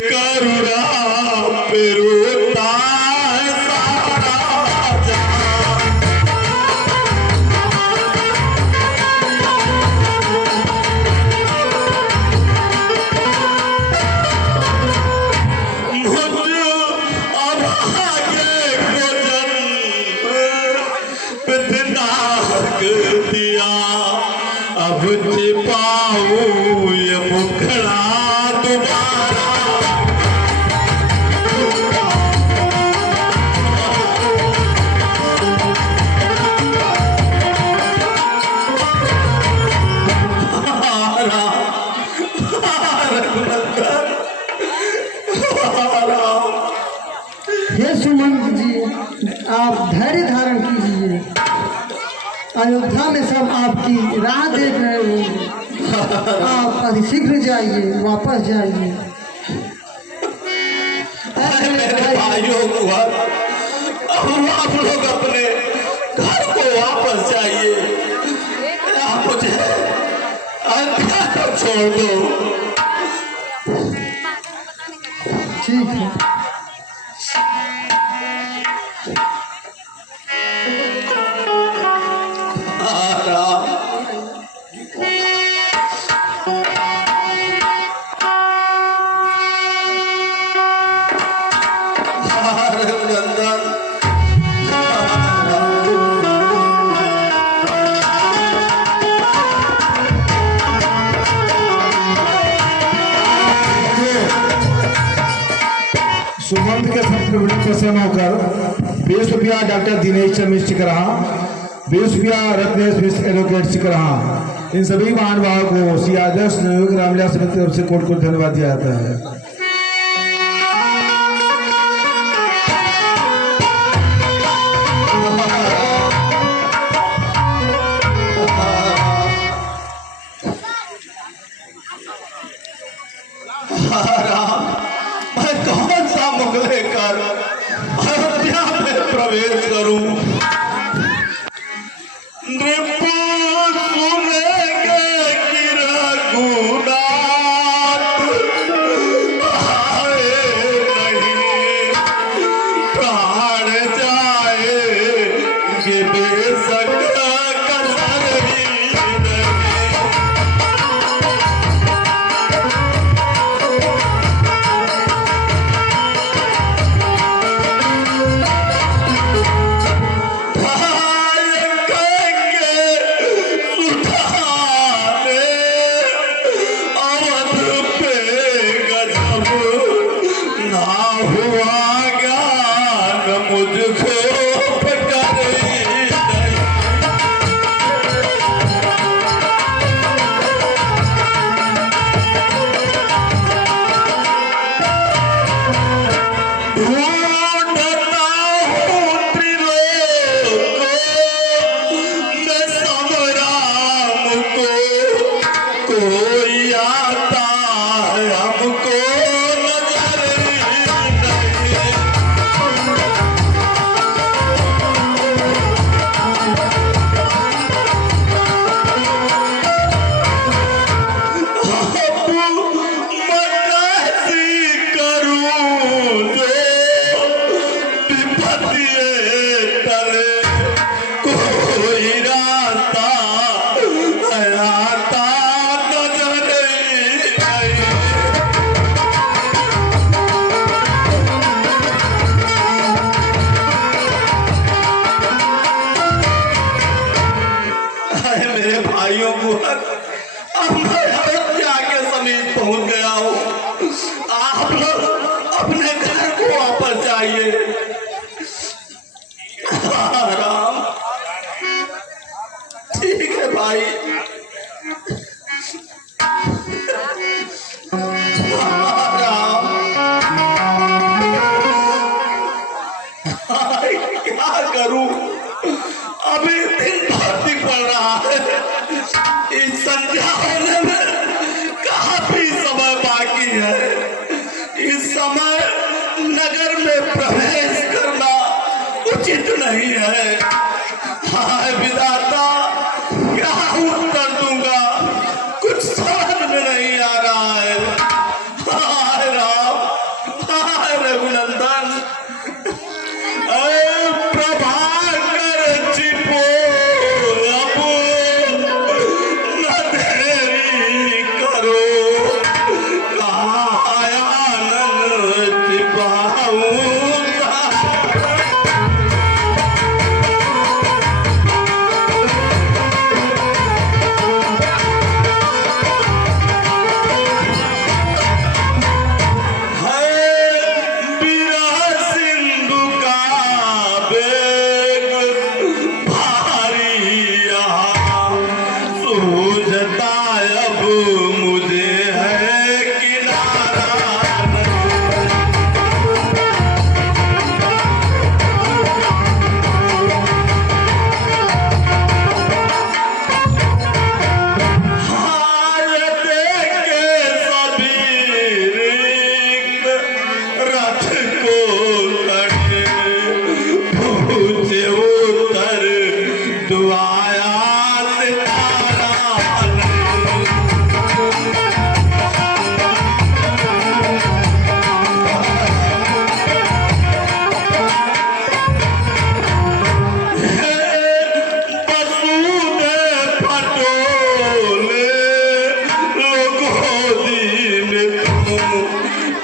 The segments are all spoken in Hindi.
करुणा पे रोता है सारा जहां। मुझ अभागे को जन्म इतना हक दिया, अब छिपाऊं ये मुखड़ा दोबारा। हे सुमंत जी, आप धैर्य धारण कीजिए। अयोध्या में सब आपकी राह देख रहे होंगे। आप अतिशीघ्र जाइए, वापस जाइए। मेरे भाइयों को अब आप लोग अपने घर को वापस जाइए, आप मुझे अयोध्या को छोड़ दो। ठीक है। सुमंत के सबसे बड़ी प्रसन्न होकर 20 रुपया डॉक्टर दिनेश मिश्र रहा, 20 रुपया रत्नेश मिश्र एडवोकेट रहा। इन सभी महानुभावों को श्री आदर्श नवयुग रामलीला समिति की तरफ से कोट कोट धन्यवाद दिया जाता है। मैं कौन सा मुख लेकर अयोध्या में प्रवेश करूं? नृपु सुनेंगे कि रघुनाथ आए नहीं, प्राण जाएंगे बेशक कसर ही नहीं। कोई आता है हमको नजर नहीं। मेरे भाइयों को अब मैं अयोध्या के समीप पहुंच गया हूँ। आप लोग अपने घर को वापस जाइए। राम, ठीक है भाई। राम, क्या करूं? अभी दिन भर्ती पड़ रहा है। इस संध्या होने में काफी समय बाकी है। इस समय नगर में प्रवेश करना उचित नहीं है। हाय विधाता, क्या उत्तर दूंगा, कुछ समझ में नहीं आ रहा है। हाय राम,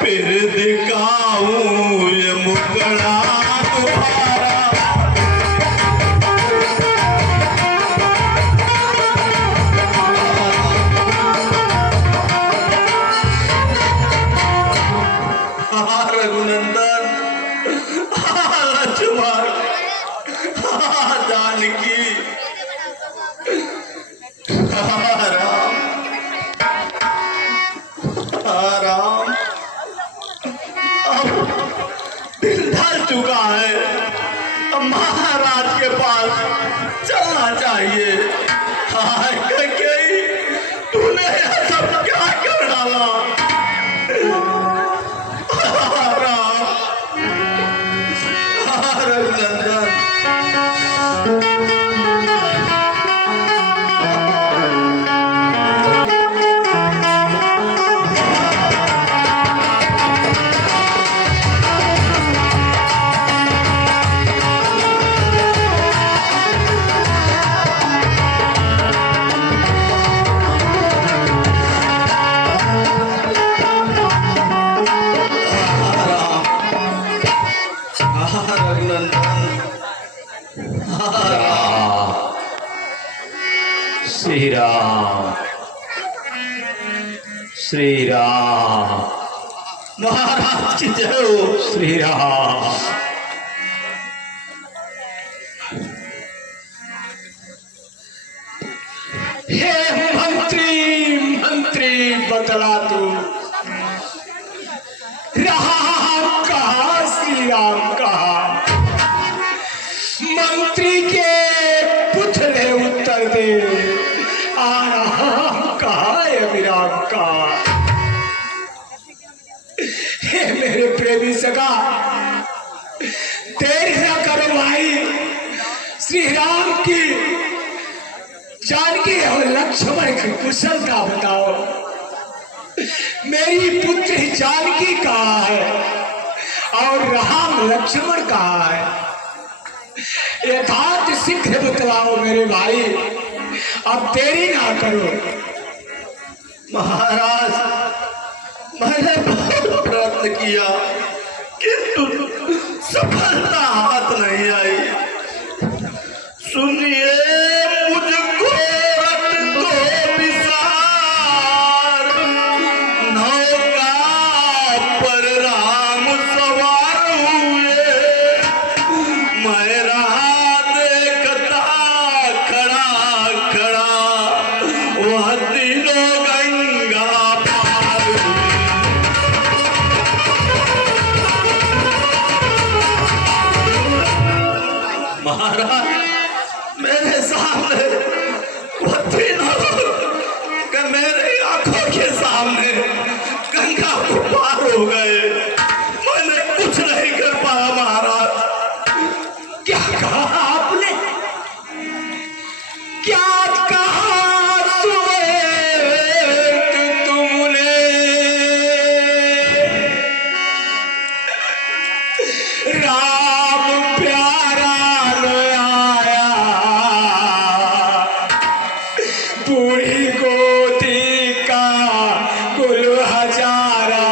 फिर दिखाऊं ये मुखड़ा तुम्हारा। हाँ रघुनंदन, हाँ लक्ष्मण, हाँ जानकी, हाँ राम, हाँ राम। अब दिन ढल चुका है, अब महाराज के पास चलना चाहिए। हाँ कैकेयी, तूने यह सब क्या कर डाला? हाँ राम, हाँ रघुनंदन। श्री राम, श्री राम, महाराज की जय हो। श्री राम। हे मंत्री, मंत्री बतला तू राम कहा, श्री राम कहा? मंत्री के पुतले उत्तर दे, आराम कहा है विराम का? हे मेरे प्रेमी सगा, देर न करो भाई, श्री राम की जानकी और लक्ष्मण की कुशलता बताओ। मेरी पुत्री जानकी कहाँ है और राम लक्ष्मण कहाँ है? यथार्थ शीघ्र बतलाओ मेरे भाई, अब देरी ना करो। महाराज, मैंने बहुत प्रयत्न किया किंतु सफलता हाथ नहीं आई। सुनिए मुझको रत दो विसार, नौका पर राम सवार हुए, मैं रहा देखता खड़ा खड़ा, वह तीनों गंगा पार हुए। महाराज, मेरे सामने वो तीनों कि मेरी आंखों के सामने गंगा को पार हो गए। मैंने कुछ नहीं कर पाया महाराज। क्या कहा आपने? क्या कहा सुमेध तुमने? राम प्यारा ले आया, बूढ़ी गोदी का गुल हजारा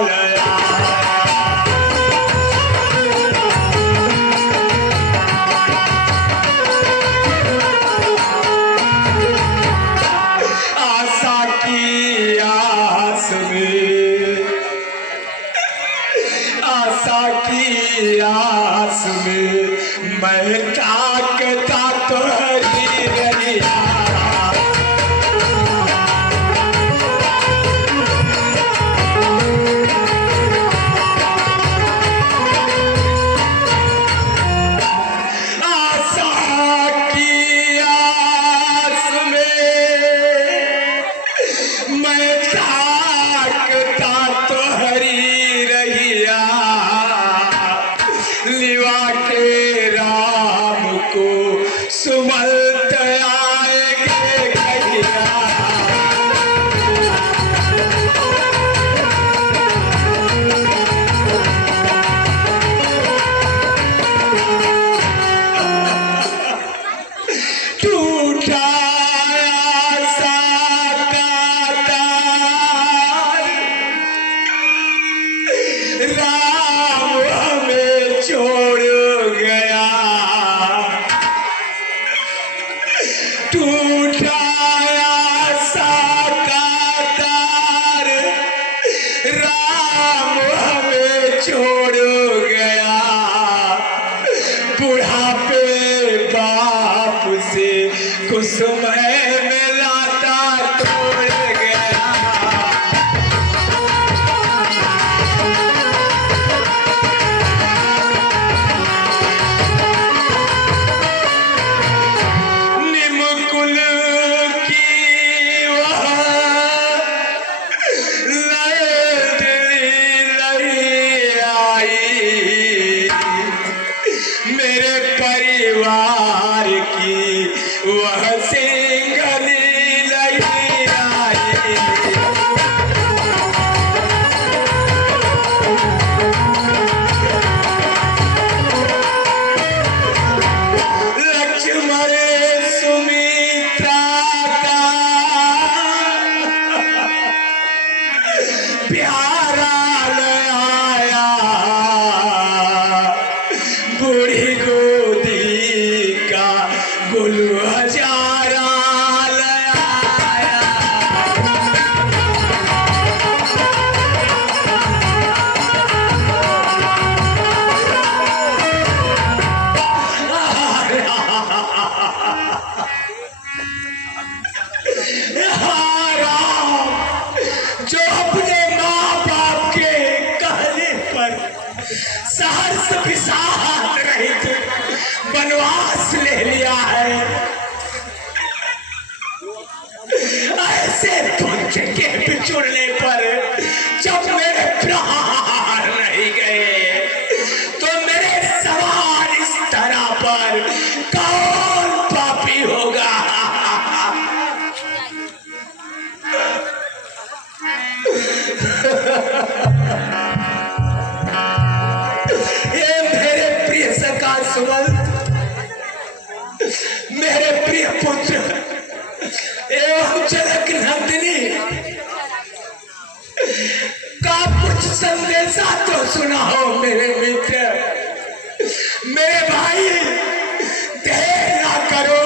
ले आया। आशा की आस में, आशा की आस में मैं ताकता तो ही नहीं आ। आशा की आस में मैं ताकता तो हरी रहिया, लिवा के राम राम हमें छोड़ गया, टूटा आशा का तार, राम हमें छोड़ गया, बुढ़ापे बाप से कुसुम में लाता तोड़ गया। निमकुल की वह लड़ी आई, मेरे परिवार की वह सिंगली लड़ी आई। लक्ष्मण सुमित्रा का प्यारा आया, बूढ़ी गोदी का गुलू हजारा आया। जो अपने माँ बाप के कहने पर सहर्ष विषाद रहित वनवास ले लिया है, ऐसे पंच के बिछुड़ने पर जब मेरे प्राण नहीं गए तो मेरे सवाल इस तरह पर कौन पापी होगा। ये मेरे प्रिय सखा सुमन, मेरे प्रिय पुत्र एवं जनक नंदिनी का कुछ संदेशा तो सुना हो मेरे मित्र। मेरे भाई देर ना करो,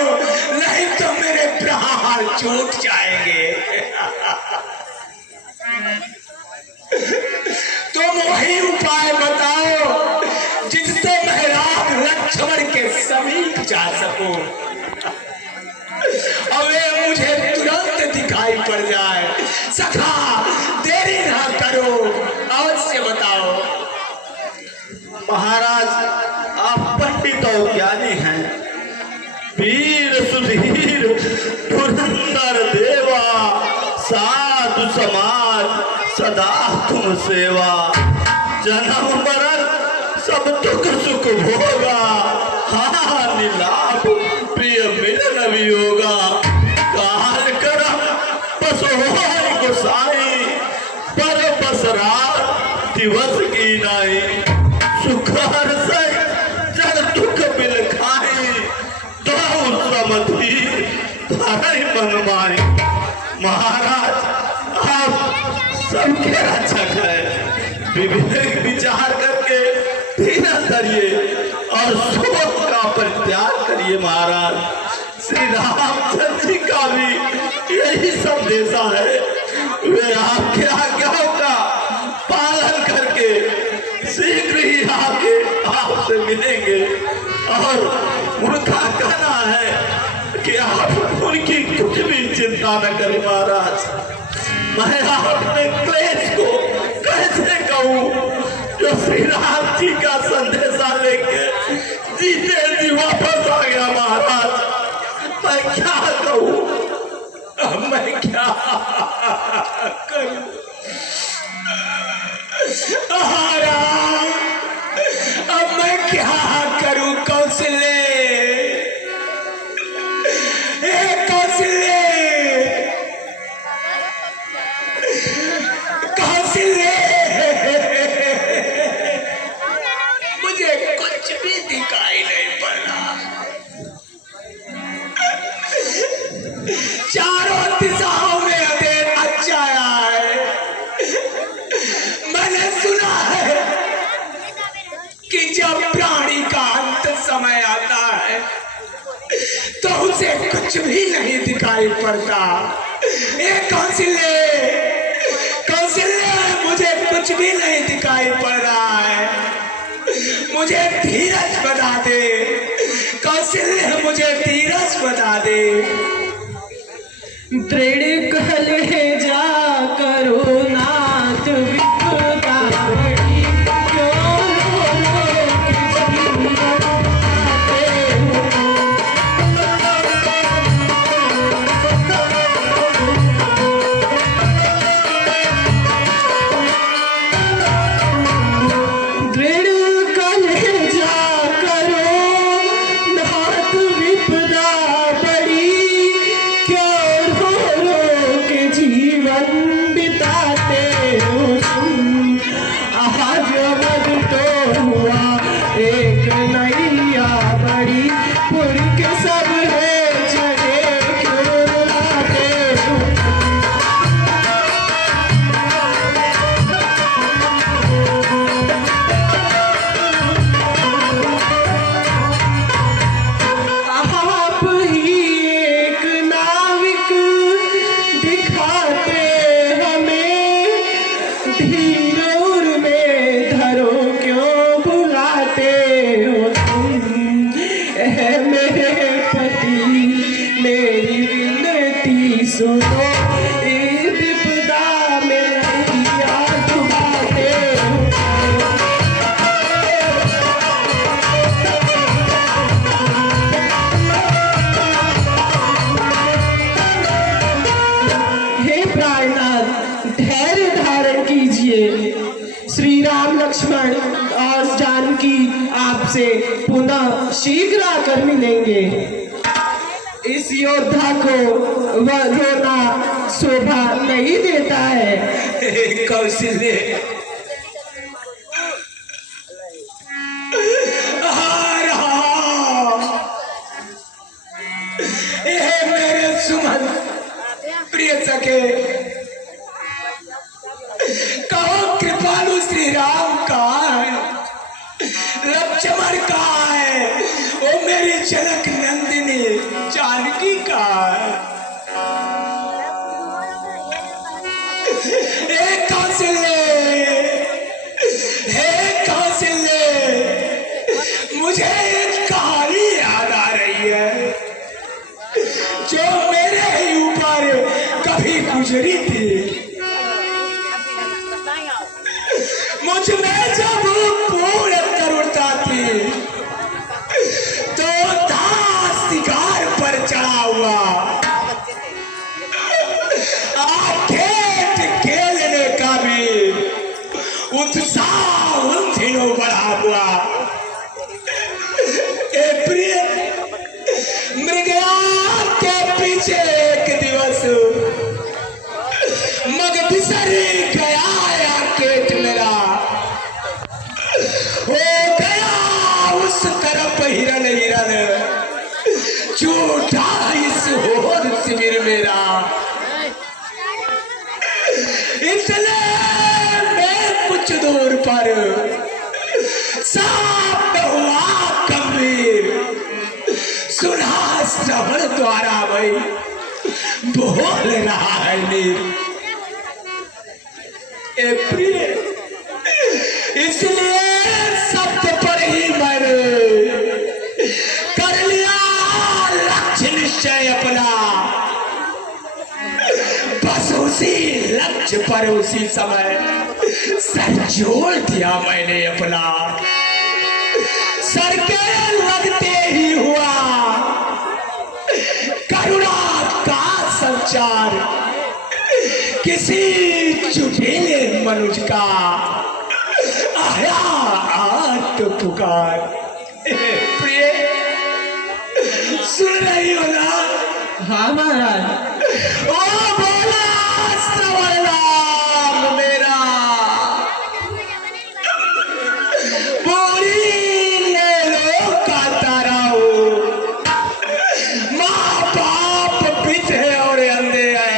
नहीं तो मेरे प्राण छूट जाएंगे। तुम वही उपाय बताओ जिससे मैं राम लक्ष्मण के समीप जा सकूं, और वे मुझे तुरंत दिखाई पड़ जाए। सखा देरी ना करो, अवश्य बताओ। महाराज आप पंडित और ज्ञानी हैं, वीर सुधीर धुरंधर देवा, साधु समाज सदा तुम सेवा, जन्म मरण सब दुख सुख भोगा, हानि लाभ प्रिय मिलन वियोगा, काल करम बस होय गोसाई, पर बसरा दिवस की नाई, सुख हर सै जग दुख बिल खाई, तो समधि धरई मन माई। महाराज आप सबके रक्षक है, विवेक विचार करके धीरज धरिए और शोक का परित्याग करिए। महाराज श्री रामचंद्र जी का भी यही संदेशा है, वे आपके आज्ञाओं का पालन करके शीघ्र ही आके आपसे मिलेंगे, और उनका कहना है कि आप उनकी कुछ भी चिंता न करें। महाराज मैं अपने क्लेश को कैसे कहूँ जो श्री राम जी का संदेशा लेके जीते जी वापस आ गया। महाराज मैं क्या कहूँ, मैं क्या करूँ। महाराज अब मैं क्या करूँ। कौशल्य मुझे कुछ भी दिखाई नहीं पड़ा, चारों दिशाओं में अंधेरा छाया है। मैंने सुना है कुछ भी नहीं दिखाई पड़ता। ये कौंसिले मुझे कुछ भी नहीं दिखाई पड़ रहा है। मुझे धीरज बता दे कौशल्य, मुझे धीरज बता दे। दृढ़ कलेजा करो नाथ विपदा बड़ी, क्यों रो के जीवन आते हो। दृढ़ कलेजा करो नाथ विपदा बड़ी, क्यों रो के जीवन बिताते हो तुम। आज मद तो हुआ एक नैया बड़ी, पुर के सब है चले क्यों रुलाते हो। आप ही एक नाविक दिखाते हमें, ढींढूर में धरो क्यों बुलाते हो तुम। मेरे पति मेरी विनती सुनो, इस विपदा में नैया डुबाते हो। हे प्राणनाथ, धैर्य धारण कीजिए। श्री राम लक्ष्मण और जानकी आपसे पुनः शीघ्र आकर मिलेंगे। इस योद्धा को वह रोना शोभा नहीं देता है। कौशल्य मेरे सुमन प्रिय सखे, कहो कृपालु श्री राम कहाँ है, लक्ष्मण कहाँ है, ओ मेरी जनक नंदिनी जानकी कहाँ है। हे कौशल्य, मुझे एक कहानी याद आ रही है जो मेरे ही ऊपर कभी गुजरी थी। मुझ में जब पूर्ण करुणता थी तो था शिकार पर चढ़ा हुआ, खेत खेलने का भी उत्साह उन दिनों बढ़ा हुआ। प्रिय मृगया के पीछे एक दिवस मग बिसरी गया या केट मेरा, हो गया उस तरफ हिरन झूठा इस होर शिविर मेरा। इसलिए मैं कुछ दूर पर साफ हुआ गंभीर, सुना श्रवण द्वारा भाई बोल रहा है नीर। प्रिय इसलिए शब्द पर ही मैंने कर लिया लक्ष्य निश्चय अपना, बस उसी लक्ष्य पर उसी समय सर जोड़ दिया मैंने अपना। सर के लगते ही हुआ करुणा का संचार, किसी चुटेले मनुज का आया आत पुकार। प्रिय सुन रही हो ना? हाँ महाराज। ओ बोला श्रवण राम मेरा, बोरी ले लो का तारा हो, माँ बाप पीछे और अंधे है,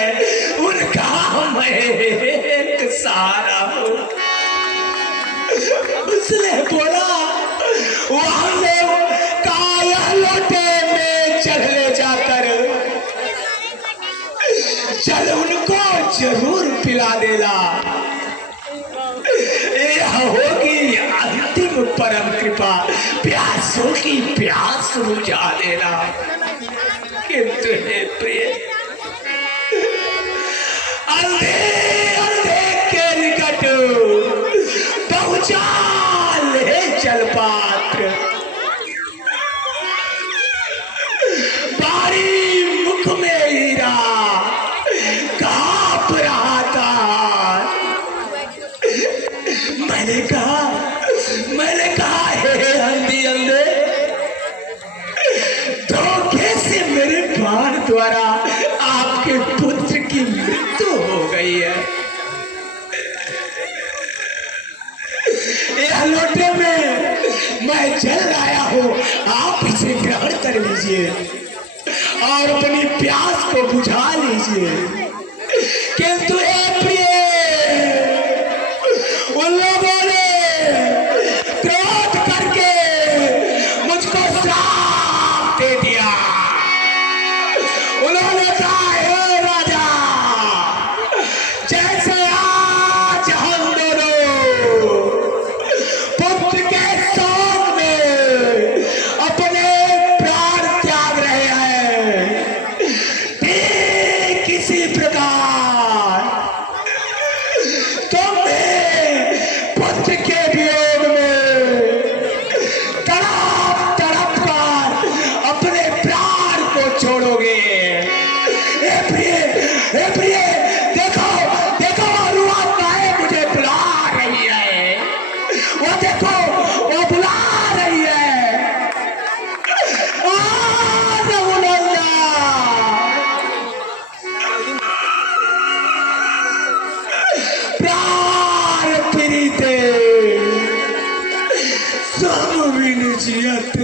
उनका मैं एक सहारा हूँ। उसने बोला वहां लोग काया लोटे में चढ़ ले जाकर जरूर पिला देना। यह होगी अंतिम परम कृपा, प्यासों की प्यास बुझा देना। किंतु हे प्रिय, अंधे अंधे के निकट पहुंचा ले जल पात्र, बारी मुख में हीरा कांप रहा था। मैंने कहा हे अंधी अंधे, धोखे से मेरे बाण द्वारा आपके पुत्र की मृत्यु हो गई है। यह लोटे में मैं जल लाया हूं, आप इसे ग्रहण कर लीजिए और अपनी प्यास को बुझा लीजिए। किंतु हे प्रिय, उन लोगों ने क्रोध करके मुझको श्राप दे दिया। उन्होंने कहा हे राजा, जैसे आज हम दोनों पुत्र के शोक में अपने प्राण त्याग रहे हैं, ठीक इसी प्रकार तुम पुत्र के वियोग में तड़प तड़प कर अपने प्राण को छोड़ोगे। हे प्रिय, देखो देखो, अनुआत्माएं मुझे बुला रही है। वो देखो, वो बुला रही है। रघुनंदन, प्राण प्रीते सब बिन जियत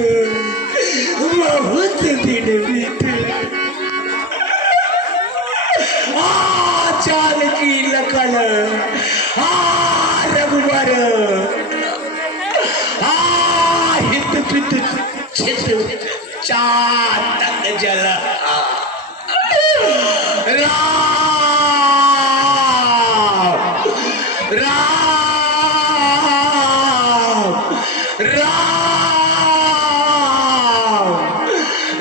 बहुत दिन बीते। चाल की लकड़, रघुवर, हित पित छित चातक जल, राम राम राम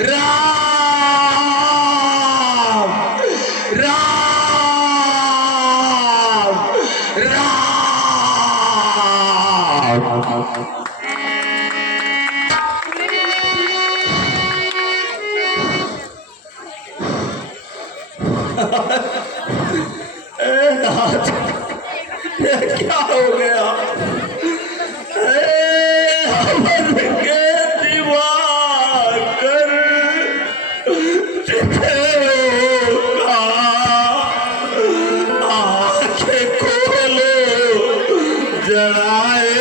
राम राम नाथ, ये क्या हो गया? हमन के दिवाकर जिथे आंखें खोलो, जराए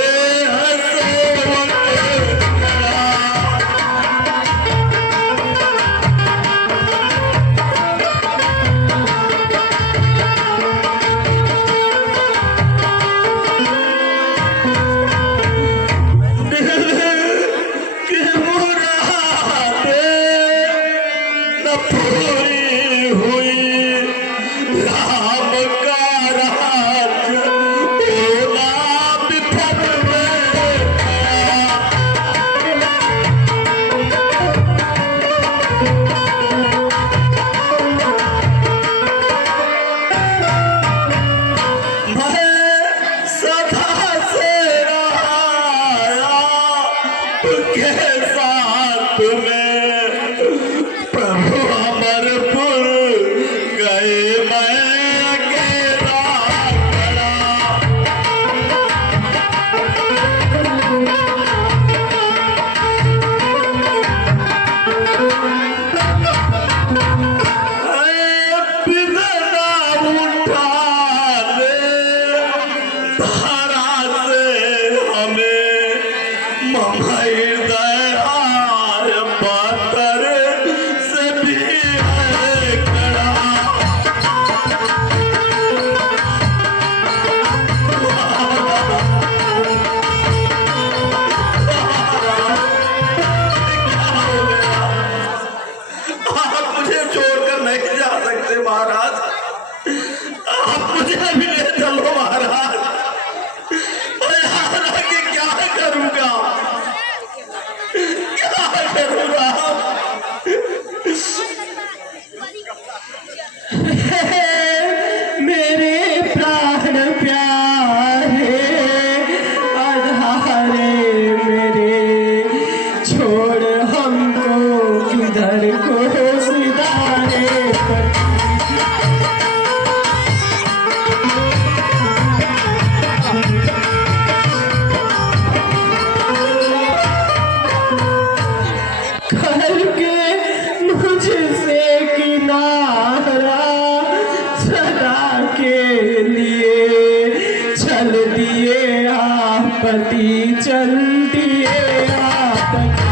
पति चलती है आपकी।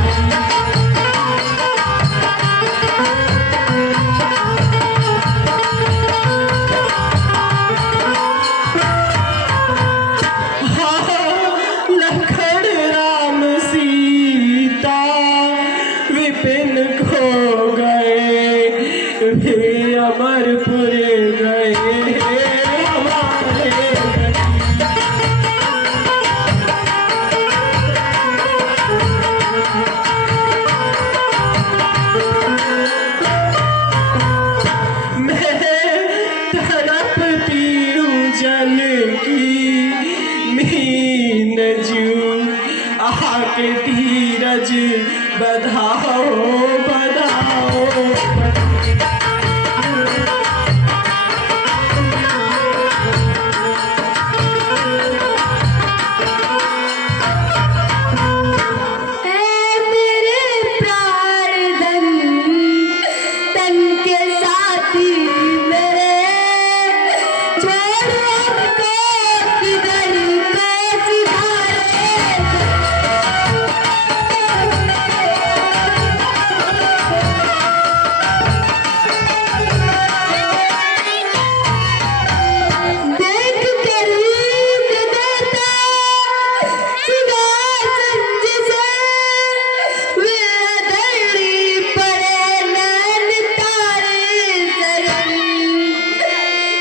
लखन राम सीता विपिन खो गए, वे अमरपुर गए हमारे। मैं तड़पती हूँ जल की मीन जू, आके धीरज बधाओ बधाओ।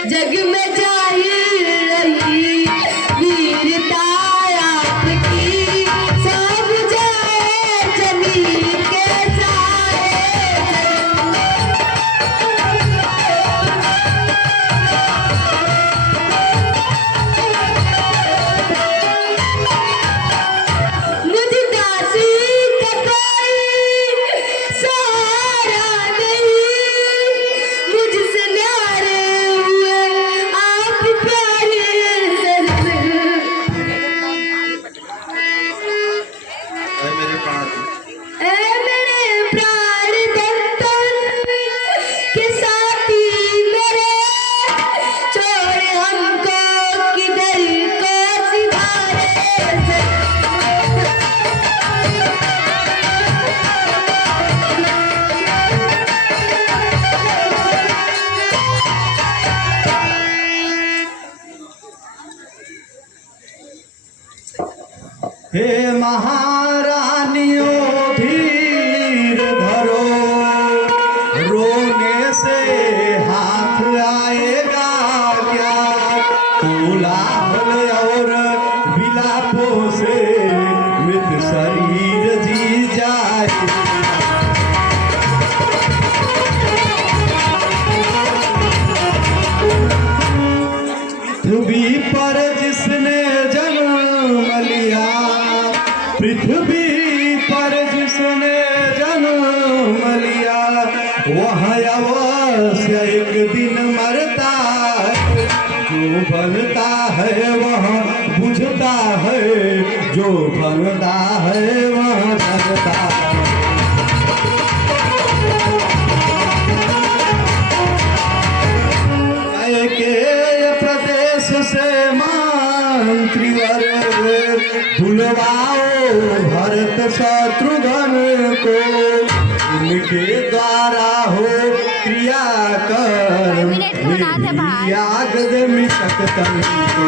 जग में जाहिर रही वीरता आपकी, सब जाए जमीन के साए। मुझे दासी का कोई सहारा नहीं, मुझसे न्यारे आप प्यारे मेरे प्राण दंतन के साथी मेरे, छोड़ हमको किधर को सिधारे। हे महारानियों धीर धरो, रोने से हाथ आएगा क्या, कोलाहल और विलापों से मृत शरीर जी जाए। पृथ्वी पर जिसने जन्म लिया, पृथ्वी पर जिसने जन्म लिया, वह अवश्य एक दिन मरता है। जो बनता है वह बुझता है, जो बनता है वह जगता है। के प्रदेश से मंत्रीवर बुलवाओ भरत शत्रुघ्न को, उनके द्वारा हो क्रिया कर याग मिशक तन को।